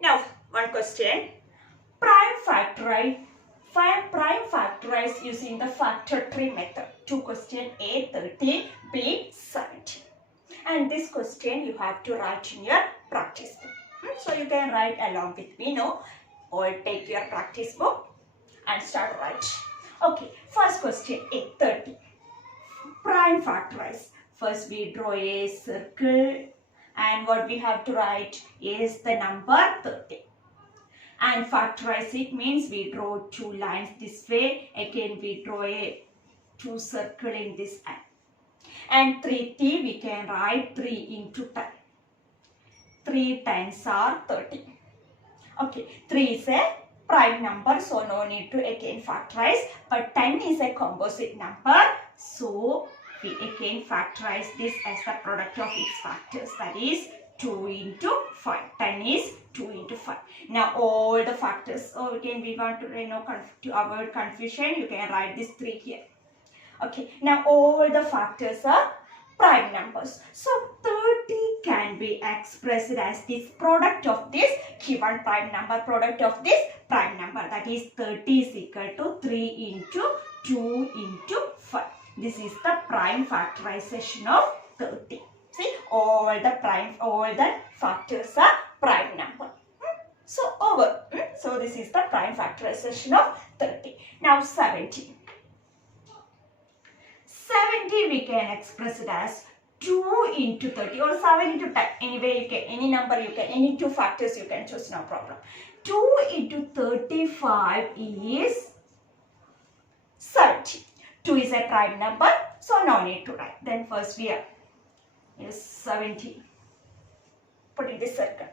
Now, one question. Prime factorize using the factor tree method. Two question, A 13, B 17. And this question you have to write in your practice book. So you can write along with me, no? Or take your practice book and start write. Okay, first question, A 30. Prime factorize. First we draw a circle and what we have to write is the number 30. And factorize it means we draw two lines this way. Again we draw a two circle in this end. And 3t we can write 3 into 10. 3 times are 30. Okay, 3 is a prime number, so no need to again factorize. But 10 is a composite number, so we again factorize this as the product of its factors. That is 2 into 5. 10 is 2 into 5. Now all the factors. So again we want to to avoid confusion. You can write this 3 here. Okay. Now all the factors are prime numbers. So 30 can be expressed as this product of this given prime number, product of this prime number. That is 30 is equal to 3 into 2 into 5. This is the prime factorization of 30. See, all the factors are prime number. So over. So this is the prime factorization of 30. Now 70. 70 we can express it as 2 into 30 or 7 into 10. Anyway, you can, any number you can, any two factors you can choose, no problem. 2 into 35 is 70. 2 is a prime number, so no need to write. Then first we are is 70. Put in this circle.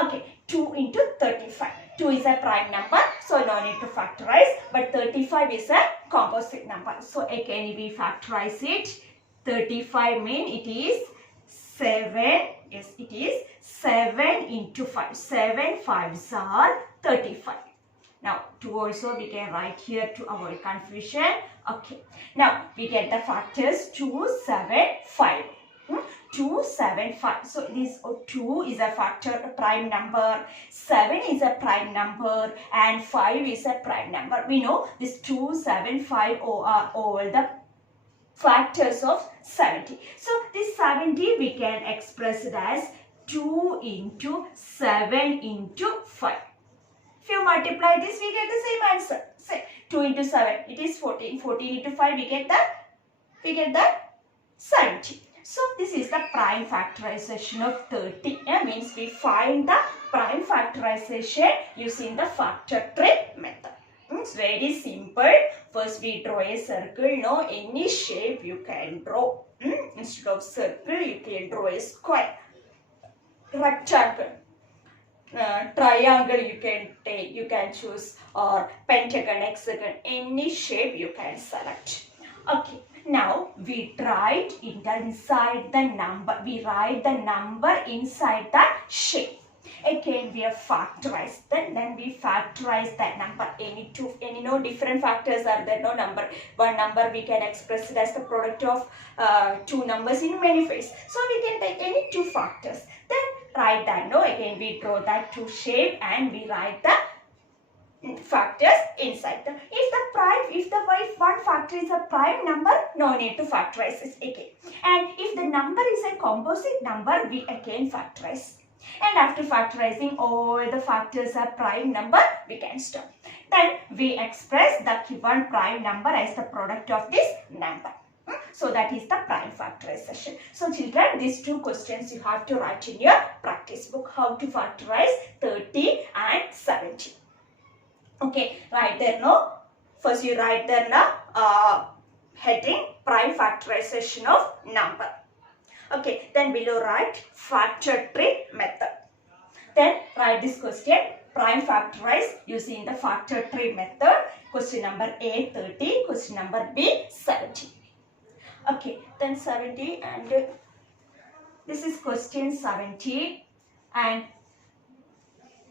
Okay, 2 into 35. 2 is a prime number, so no need to factorize. But 35 is a composite number. So again we factorize it. 35 means it is 7. Yes, it is 7 into 5. 7 5s are 35. Now 2 also we can write here to avoid confusion. Okay. Now we get the factors 2, 7, 5. 2, 7, 5. So this 2 is a factor, a prime number, 7 is a prime number, and 5 is a prime number. We know this 2, 7, 5 are all the factors of 70. So this 70 we can express it as 2 into 7 into 5. If you multiply this, we get the same answer. Say 2 into 7, it is 14. 14 into 5, we get the 70. So this is the prime factorization of 30. Means we find the prime factorization using the factor tree method. It's very simple. First we draw a circle. No, any shape you can draw. Instead of circle, you can draw a square, rectangle, triangle you can take. You can choose, or pentagon, hexagon. Any shape you can select. Okay. Now we write inside the number. We write the number inside the shape. Again we have factorized. Then we factorize that number. Any different factors are there. No number. One number we can express it as the product of two numbers in many ways. So we can take any two factors. Then write that. No, again we draw that two shape and we write the factors inside them. If one factor is a prime number, no need to factorize it again. And if the number is a composite number, we again factorize. And after factorizing all the factors are prime number, we can stop. Then we express the given prime number as the product of this number. So that is the prime factorization. So children, these two questions you have to write in your practice book. How to factorize 30 and 70. Okay, right there, no? First you write there now, heading prime factorization of number. Okay, then below write factor tree method. Then write this question, prime factorize using the factor tree method. Question number A 30, question number B 70. Okay, then 70 and this is question 70 and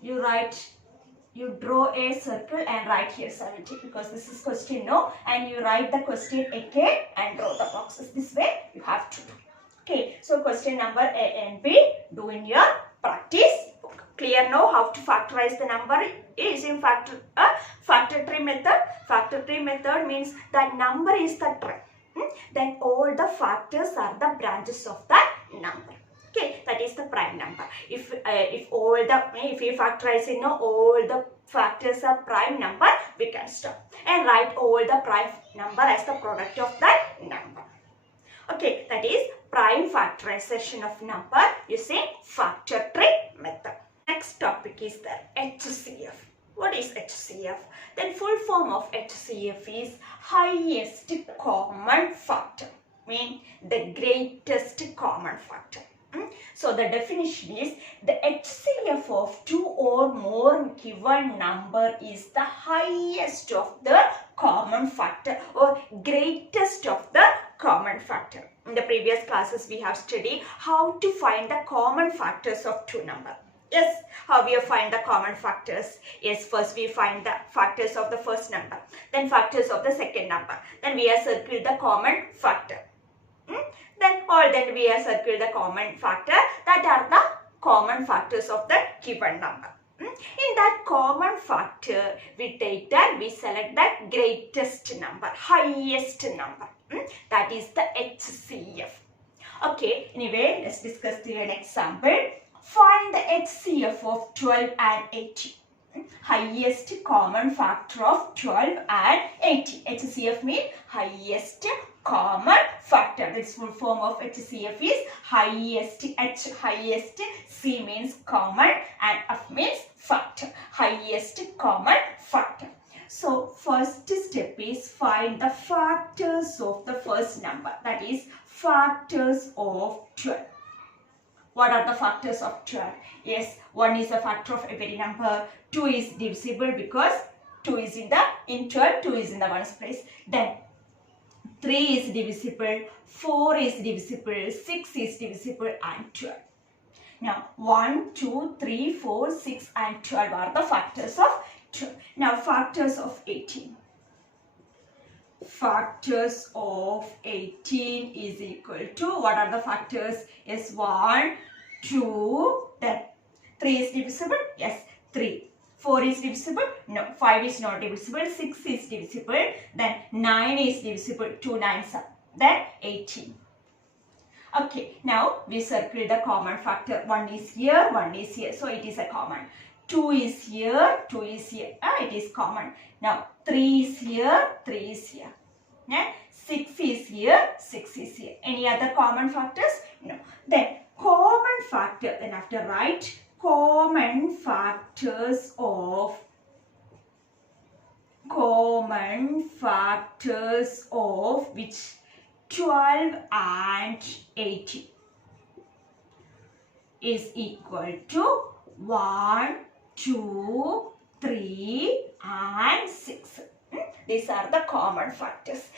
you draw a circle and write here 70 because this is question no, and you write the question again and draw the boxes. This way you have to do. Okay, so question number A and B do in your practice book. Clear now how to factorize the number using factor tree method. Factor tree method means that number is the tree. Then all the factors are the branches of that number. Okay, that is the prime number. If we factorize all the factors are prime number, we can stop and write all the prime number as the product of that number. Okay, that is prime factorization of number using factor tree method. Next topic is the HCF. What is HCF? Then full form of HCF is highest common factor, mean the greatest common factor. So the definition is the HCF of two or more given number is the highest of the common factor or greatest of the common factor. In the previous classes we have studied how to find the common factors of two numbers. Yes, how we find the common factors? Yes, first we find the factors of the first number, then factors of the second number. Then we have circled the common factor. Then we have circled the common factor that are the common factors of the given number. In that common factor, we select the greatest number, highest number. That is the HCF. Okay, anyway, let's discuss an example. Find the HCF of 12 and 80. Highest common factor of 12 and 80. HCF means highest common factor. This full form of HCF is highest. Highest, C means common and F means factor. Highest common factor. So first step is find the factors of the first number. That is factors of 12. What are the factors of 12? Yes, 1 is a factor of every number. 2 is divisible because 2 is in 12, 2 is in the ones place. Then 3 is divisible, 4 is divisible, 6 is divisible and 12. Now 1, 2, 3, 4, 6 and 12 are the factors of 12. Now factors of 18. Factors of 18 is equal to, what are the factors? Yes, 1, 2, then 3 is divisible? Yes, 3. 4 is divisible? No. 5 is not divisible. 6 is divisible. Then 9 is divisible. 2 9s are. Then 18. Okay, now we circle the common factor. 1 is here, 1 is here. So it is a common. 2 is here, 2 is here. It is common. Now 3 is here, 3 is here. 6 is here, 6 is here. Any other common factors? No. Then common factor. Then after write common factors of which 12 and 80 is equal to 1, 2, 3 and 6. These are the common factors.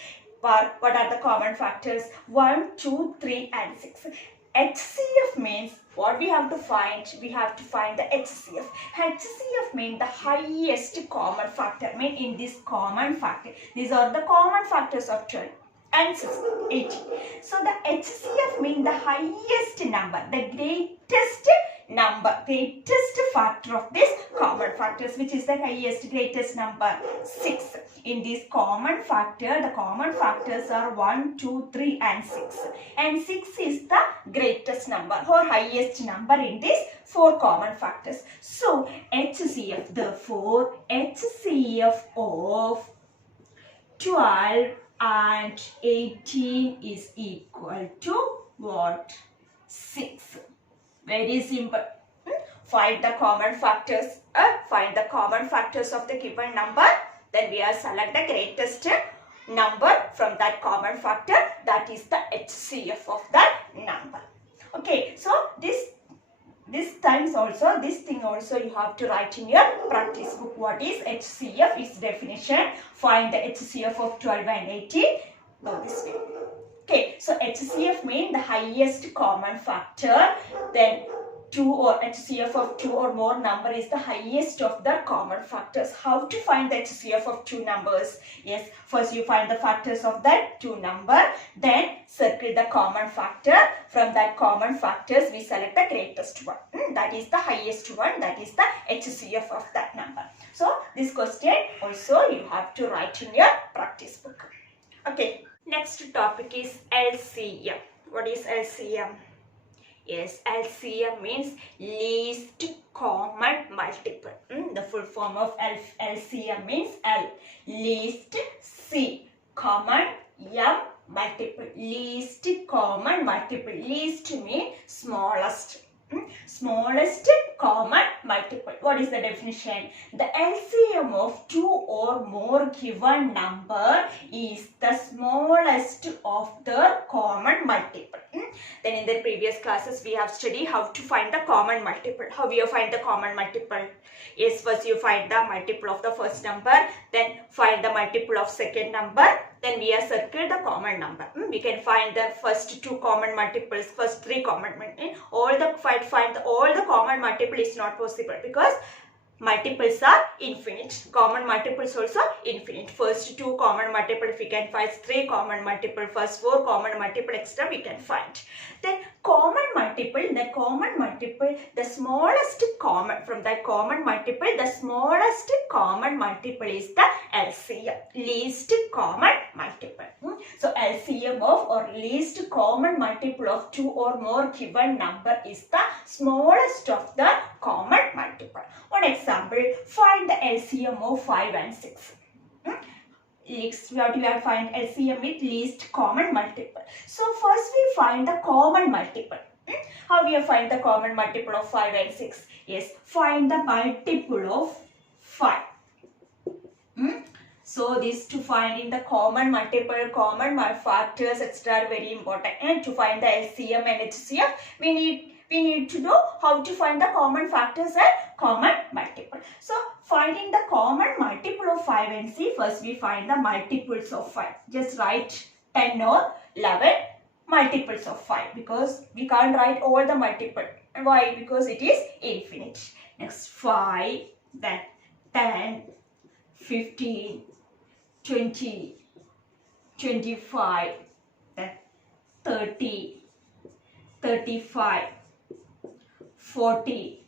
What are the common factors? 1, 2, 3 and 6. HCF means what we have to find? We have to find the HCF. HCF means the highest common factor. Mean in this common factor. These are the common factors of 12 and 6, 80. So the HCF means the highest number, the greatest number, greatest factor of this common factors, which is the highest, greatest number, 6. In this common factor, the common factors are 1, 2, 3 and 6. And 6 is the greatest number or highest number in these 4 common factors. So HCF, therefore HCF of 12 and 18 is equal to what? 6. Very simple. Find the common factors. Find the common factors of the given number. Then we have select the greatest number from that common factor. That is the HCF of that number. Okay. So this thing also you have to write in your practice book. What is HCF? Its definition. Find the HCF of 12 and 18. Go this way. Okay, so HCF means the highest common factor. Then 2 or HCF of 2 or more number is the highest of the common factors. How to find the HCF of two numbers? Yes, first you find the factors of that two number, then circle the common factor. From that common factors we select the greatest one. That is the highest one, that is the HCF of that number. So this question also you have to write in your practice book. Okay, next topic is LCM. What is LCM? Yes, LCM means least common multiple. The full form of LCM means L, least, C, common, M, multiple. Least common multiple. Least means smallest. Smallest common multiple. What is the definition? The LCM of two or more given number is the smallest of the common multiple. Then in the previous classes we have studied how to find the common multiple. How you find the common multiple? Yes, first you find the multiple of the first number, then find the multiple of second number, then we have circled the common number. We can find the first two common multiples, first three common multiples. Find all the common multiple is not possible because multiples are infinite. Common multiples also infinite. First two common multiple we can find, three common multiple, first four common multiple extra we can find. Then common multiple, the smallest common, from that common multiple, the smallest common multiple is the LCM, least common multiple. So LCM of or least common multiple of two or more given number is the smallest of the common multiple. One example, find the LCM of 5 and 6. We have to find LCM with least common multiple. So first we find the common multiple. How we find the common multiple of 5 and 6? Yes, find the multiple of 5. So this to finding the common multiple, common factors, etc. are very important. And to find the LCM and HCF, we need to know how to find the common factors and common multiple. So finding the common multiple of 5 and 6, first we find the multiples of 5. Just write 10 or 11 multiples of 5 because we can't write all the multiple. Why? Because it is infinite. Next 5, then 10, 15, 20, 25, then 30, 35, 40,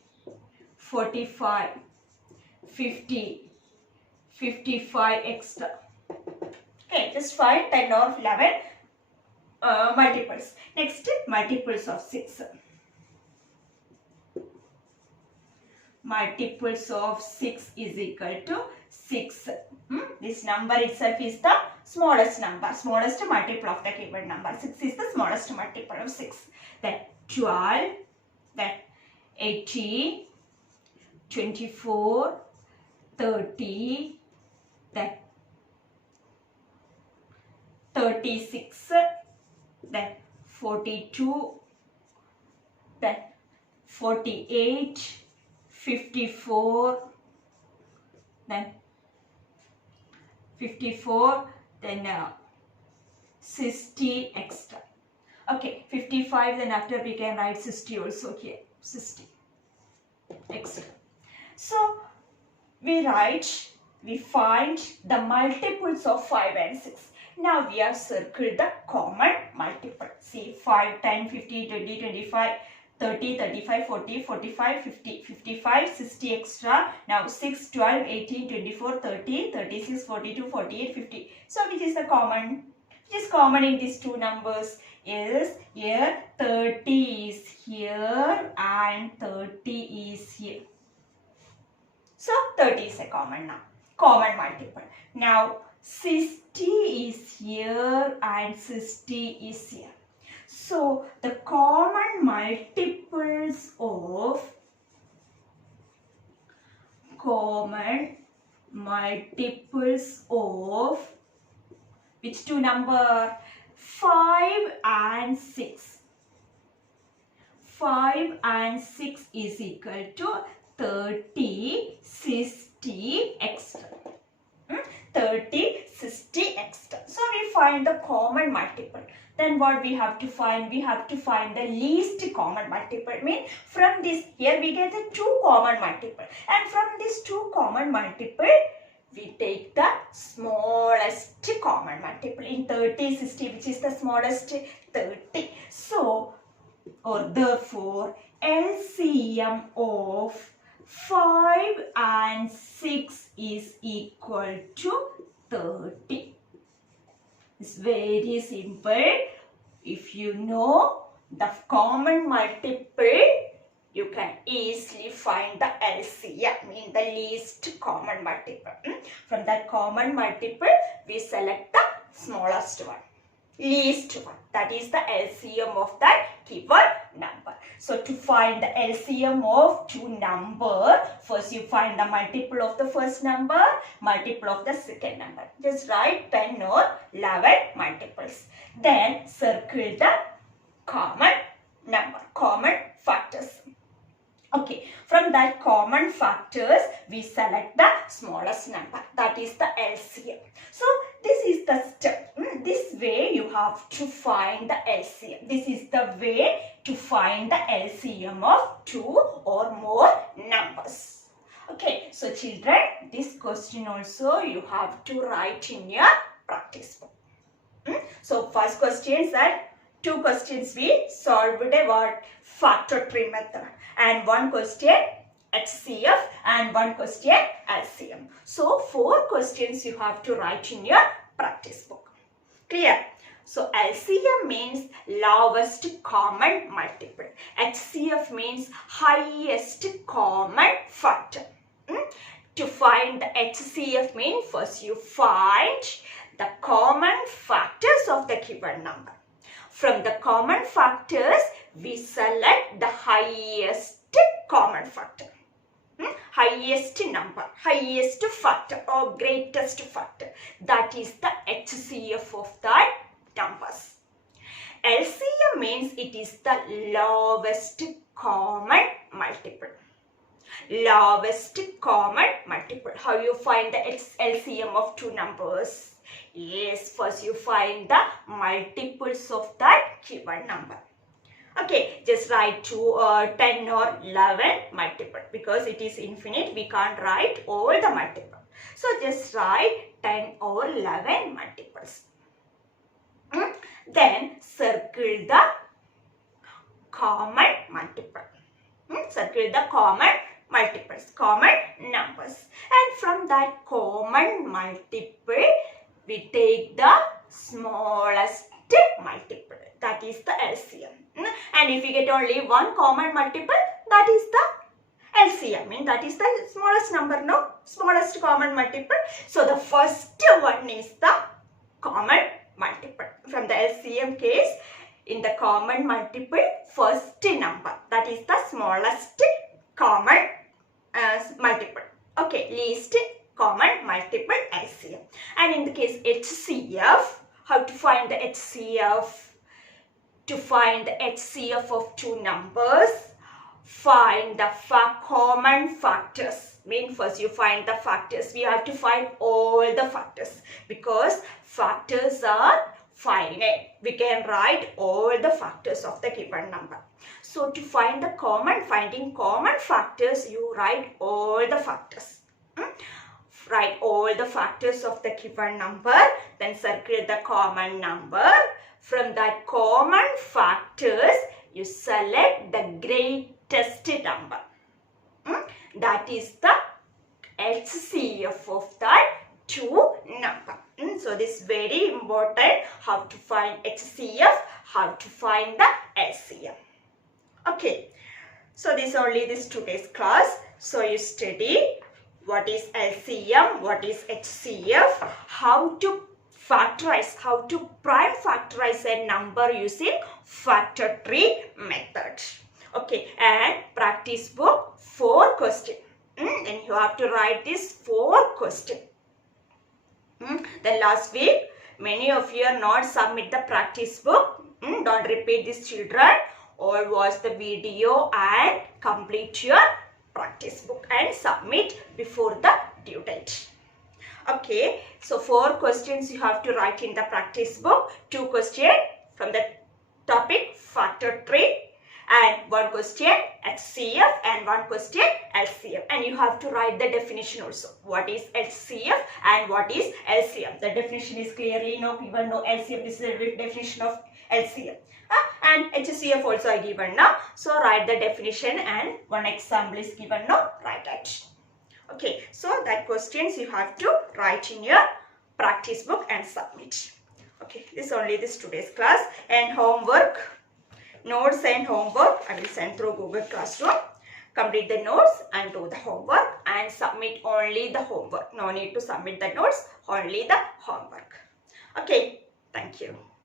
45, 50, 55 extra. Okay, just find 10 or 11 multiples. Next, multiples of 6. Multiples of 6 is equal to 6. This number itself is the smallest number, smallest multiple of the given number. 6 is the smallest multiple of 6. Then 12, then 18, 24, 30, then 36, then 42, then 48, 54, then 54, then 60 extra. Okay, 55, then after we can write 60 also here, 60 extra. So we find the multiples of 5 and 6. Now we have circled the common multiple. See 5, 10, 15, 20, 25, 30, 35, 40, 45, 50, 55, 60 extra. Now 6, 12, 18, 24, 30, 36, 42, 48, 50. So which is the common? Which is common in these two numbers? Is here 30 is here and 30 is here. So 30 is a common multiple. Now 60 is here and 60 is here. So the common multiples of which two number? 5 and 6. 5 and 6 is equal to 30, 60 extra. 30, 60 extra. So we find the common multiple. Then what we have to find? We have to find the least common multiple. Mean from this here we get the 2 common multiple, and from this 2 common multiple we take the smallest common multiple. In 30, 60, which is the smallest? 30. So, or therefore, LCM of 5 and 6 is equal to 30. It's very simple. If you know the common multiple, you can easily find the LCM, mean the least common multiple. From that common multiple, we select the smallest one, least one. That is the LCM of that given number. So to find the LCM of 2 numbers, first you find the multiple of the first number, multiple of the second number. Just write 10 or 11 multiples. Then circle the common number, common factors. Okay, from that common factors, we select the smallest number. That is the LCM. So, this is the step. This way you have to find the LCM. This is the way to find the LCM of 2 or more numbers. Okay, so children, this question also you have to write in your practice book. So, first question is that 2 questions we solved what? Factor tree method, and 1 question HCF and 1 question LCM. So 4 questions you have to write in your practice book. Clear? So LCM means lowest common multiple. HCF means highest common factor. To find the HCF means first you find the common factors of the given number. From the common factors, we select the highest common factor. Highest number, highest factor or greatest factor. That is the HCF of that numbers. LCM means it is the lowest common multiple. Lowest common multiple. How you find the LCM of 2 numbers? Yes, first you find the multiples of that given number. Okay, just write 10 or 11 multiple because it is infinite. We can't write all the multiple. So just write 10 or 11 multiples. Then circle the common multiple. Circle the common multiples, common numbers. And from that common multiple, we take the smallest multiple. That is the LCM. And if we get only 1 common multiple, that is the LCM. Mean that is the smallest number, no? Smallest common multiple. So the first one is the common multiple. From the LCM case, in the common multiple, first number. That is the smallest common multiple. Okay, least common multiple LCM. And in the case HCF, how to find the HCF? To find the HCF of 2 numbers, find the common factors. Mean first you find the factors. We have to find all the factors because factors are finite. We can write all the factors of the given number. So to find the finding common factors, you write all the factors. Write all the factors of the given number, then circle the common number. From that common factors, you select the greatest number. That is the HCF of that 2 number. So this is very important. How to find HCF, how to find the LCM. Okay. So this only this today's class. So you study what is LCM, what is HCF, how to factorize, how to prime factorize a number using factor tree method. Okay, and practice book 4 questions. Then you have to write this 4 questions. Then last week, many of you are not submit the practice book. Don't repeat this, children. All watch the video and complete your practice book and submit before the due date. Okay, so 4 questions you have to write in the practice book, 2 questions from the topic factor tree, and one question HCF and one question LCF, and you have to write the definition also. What is HCF and what is LCF? The definition is clearly given. No LCF, this is the definition of LCF. And HCF also I given now. So write the definition, and one example is given now. Write it. Okay, so that questions you have to write in your practice book and submit. Okay, this is only this today's class, and homework, notes and homework I will send through Google Classroom. Complete the notes and do the homework, and submit only the homework. No need to submit the notes, only the homework. Okay, thank you.